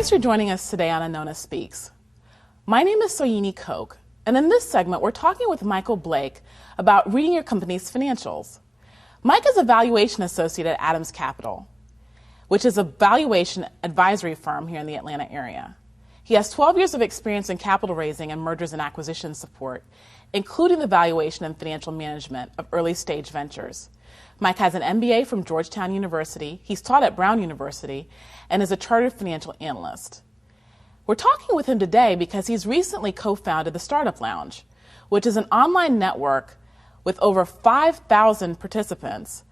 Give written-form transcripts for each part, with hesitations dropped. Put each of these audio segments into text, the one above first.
Thanks for joining us today on Anona Speaks. My name is Soyini Koch, and in this segment, we're talking with Michael Blake about reading your company's financials. Mike is a valuation associate at Adams Capital, which is a valuation advisory firm here in the Atlanta area. He has 12 years of experience in capital raising and mergers and acquisition support, including the valuation and financial management of early-stage ventures. Mike has an MBA from Georgetown University, he's taught at Brown University, and is a chartered financial analyst. We're talking with him today because he's recently co-founded the Startup Lounge, which is an online network with over 5,000 participants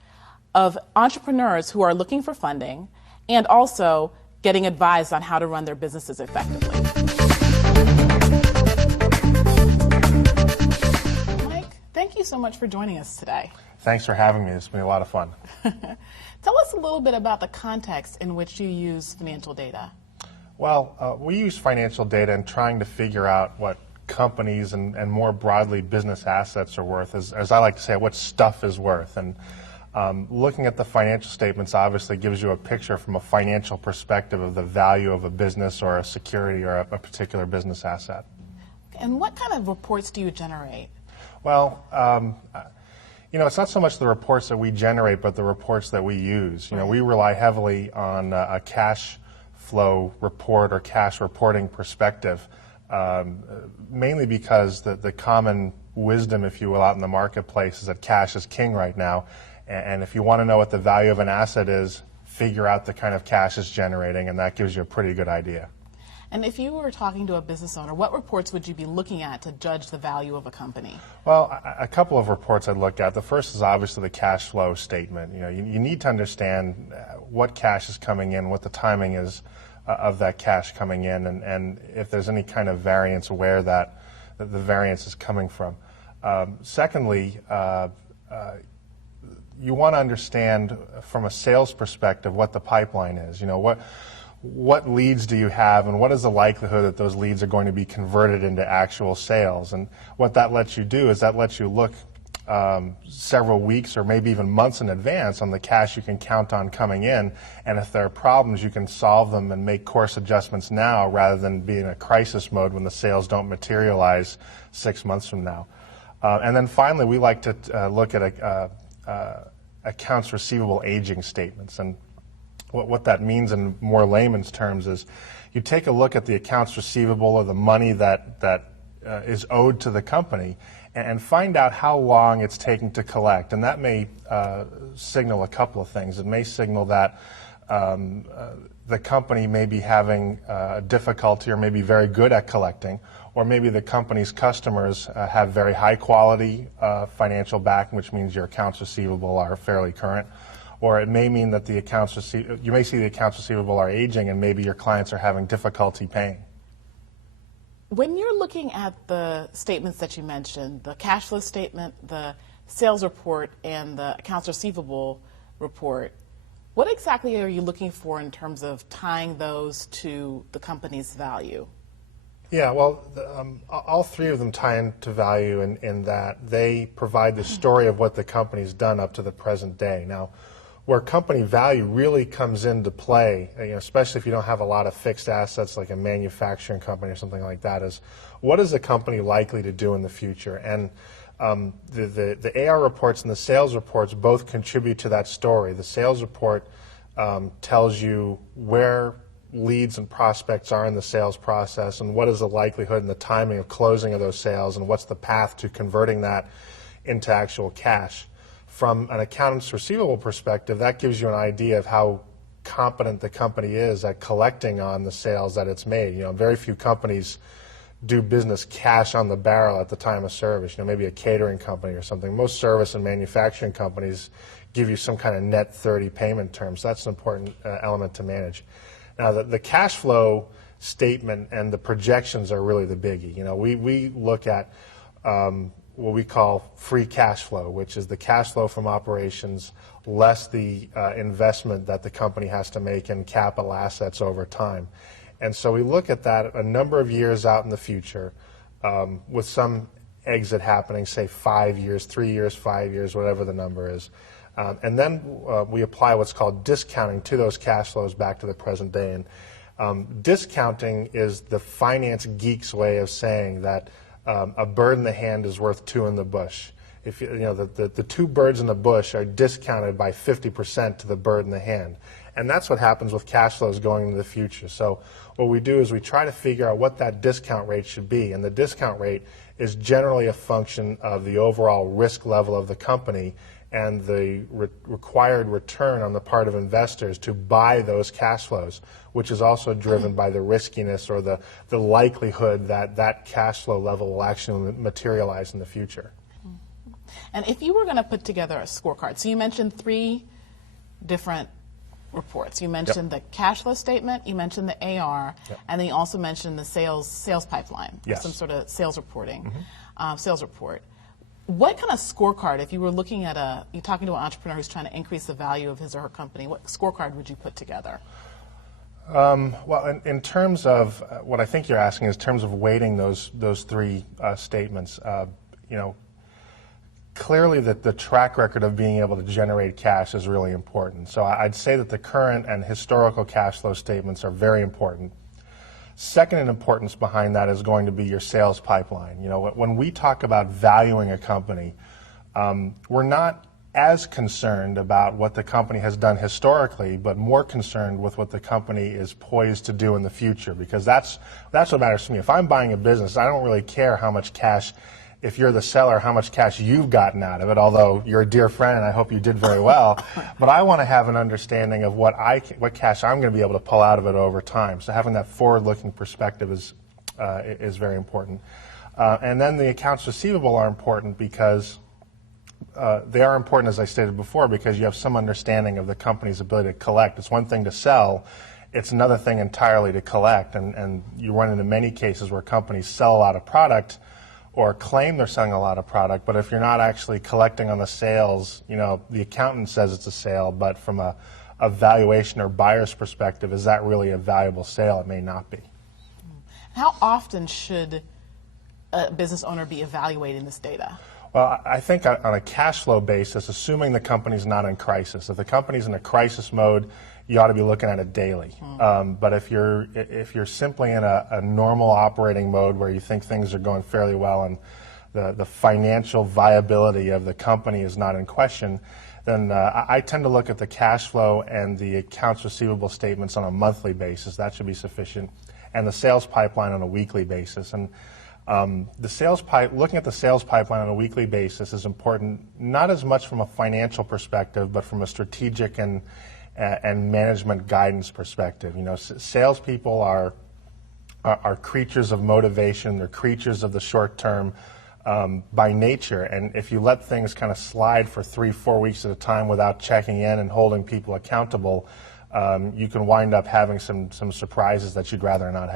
of entrepreneurs who are looking for funding and also getting advised on how to run their businesses effectively. Mike, thank you so much for joining us today. Thanks for having me. It's been a lot of fun. Tell us a little bit about the context in which you use financial data. Well, we use financial data in trying to figure out what companies and more broadly business assets are worth, as I like to say, what stuff is worth. And looking at the financial statements obviously gives you a picture from a financial perspective of the value of a business or a security or a particular business asset. And what kind of reports do you generate? Well, it's not so much the reports that we generate, but the reports that we use. We rely heavily on a cash flow report or cash reporting perspective, mainly because the common wisdom, if you will, out in the marketplace is that cash is king right now. And if you want to know what the value of an asset is, figure out the kind of cash it's generating, and that gives you a pretty good idea. And if you were talking to a business owner, what reports would you be looking at to judge the value of a company? Well, a couple of reports I'd look at. The first is obviously the cash flow statement. You need to understand what cash is coming in, what the timing is of that cash coming in, and if there's any kind of variance, where the variance is coming from. Secondly, you want to understand from a sales perspective what the pipeline is. What leads do you have, and what is the likelihood that those leads are going to be converted into actual sales? And what that lets you do is that lets you look several weeks or maybe even months in advance on the cash you can count on coming in, and if there are problems, you can solve them and make course adjustments now rather than be in a crisis mode when the sales don't materialize 6 months from now. And then finally, we like to look at accounts receivable aging statements. And what that means in more layman's terms is you take a look at the accounts receivable or the money that is owed to the company and find out how long it's taking to collect. And that may signal a couple of things. It may signal that the company may be having difficulty or may be very good at collecting, or maybe the company's customers have very high quality financial backing, which means your accounts receivable are fairly current. Or it may mean that you may see the accounts receivable are aging and maybe your clients are having difficulty paying. When you're looking at the statements that you mentioned, the cash flow statement, the sales report, and the accounts receivable report, what exactly are you looking for in terms of tying those to the company's value? Yeah, well, all three of them tie into value in that they provide the story of what the company's done up to the present day. Now, where company value really comes into play, especially if you don't have a lot of fixed assets like a manufacturing company or something like that, is what is the company likely to do in the future? And the AR reports and the sales reports both contribute to that story. The sales report tells you where leads and prospects are in the sales process and what is the likelihood and the timing of closing of those sales and what's the path to converting that into actual cash. From an accounts receivable perspective, that gives you an idea of how competent the company is at collecting on the sales that it's made. Very few companies do business cash on the barrel at the time of service. Maybe a catering company or something. Most service and manufacturing companies give you some kind of net 30 payment terms. That's an important element to manage. Now, the cash flow statement and the projections are really the biggie. We look at what we call free cash flow, which is the cash flow from operations less the investment that the company has to make in capital assets over time. And so we look at that a number of years out in the future with some exit happening, say 5 years, 3 years, 5 years, whatever the number is. And then we apply what's called discounting to those cash flows back to the present day. And Discounting is the finance geek's way of saying that a bird in the hand is worth two in the bush. If you know the two birds in the bush are discounted by 50% to the bird in the hand. And that's what happens with cash flows going into the future. So what we do is we try to figure out what that discount rate should be. And the discount rate is generally a function of the overall risk level of the company and the required return on the part of investors to buy those cash flows, which is also driven by the riskiness or the likelihood that that cash flow level will actually materialize in the future. And if you were going to put together a scorecard, so you mentioned 3 different reports. You mentioned the cash flow statement, you mentioned the AR, and then you also mentioned the sales pipeline, some sort of sales reporting, sales report. What kind of scorecard, if you were looking at you're talking to an entrepreneur who's trying to increase the value of his or her company, what scorecard would you put together? Well, in terms of what I think you're asking is in terms of weighting those 3 statements, clearly that the track record of being able to generate cash is really important. So I'd say that the current and historical cash flow statements are very important. Second in importance behind that is going to be your sales pipeline. You know, when we talk about valuing a company, we're not as concerned about what the company has done historically, but more concerned with what the company is poised to do in the future, because that's what matters to me. If I'm buying a business, I don't really care how much cash, if you're the seller, how much cash you've gotten out of it, although you're a dear friend and I hope you did very well. But I want to have an understanding of what cash I'm going to be able to pull out of it over time. So having that forward-looking perspective is very important. And then the accounts receivable are important because they are important, as I stated before, because you have some understanding of the company's ability to collect. It's one thing to sell. It's another thing entirely to collect. And you run into many cases where companies sell a lot of product or claim they're selling a lot of product, but if you're not actually collecting on the sales, you know, the accountant says it's a sale, but from a valuation or buyer's perspective, is that really a valuable sale? It may not be. How often should a business owner be evaluating this data? Well, I think on a cash flow basis, assuming the company's not in crisis. If the company's in a crisis mode, you ought to be looking at it daily. But if you're simply in a normal operating mode where you think things are going fairly well and the financial viability of the company is not in question, then I tend to look at the cash flow and the accounts receivable statements on a monthly basis. That should be sufficient, and the sales pipeline on a weekly basis. And looking at the sales pipeline on a weekly basis is important, not as much from a financial perspective, but from a strategic and management guidance perspective. You know, salespeople are creatures of motivation. They're creatures of the short term by nature. And if you let things kind of slide for 3-4 weeks at a time without checking in and holding people accountable, you can wind up having some surprises that you'd rather not have.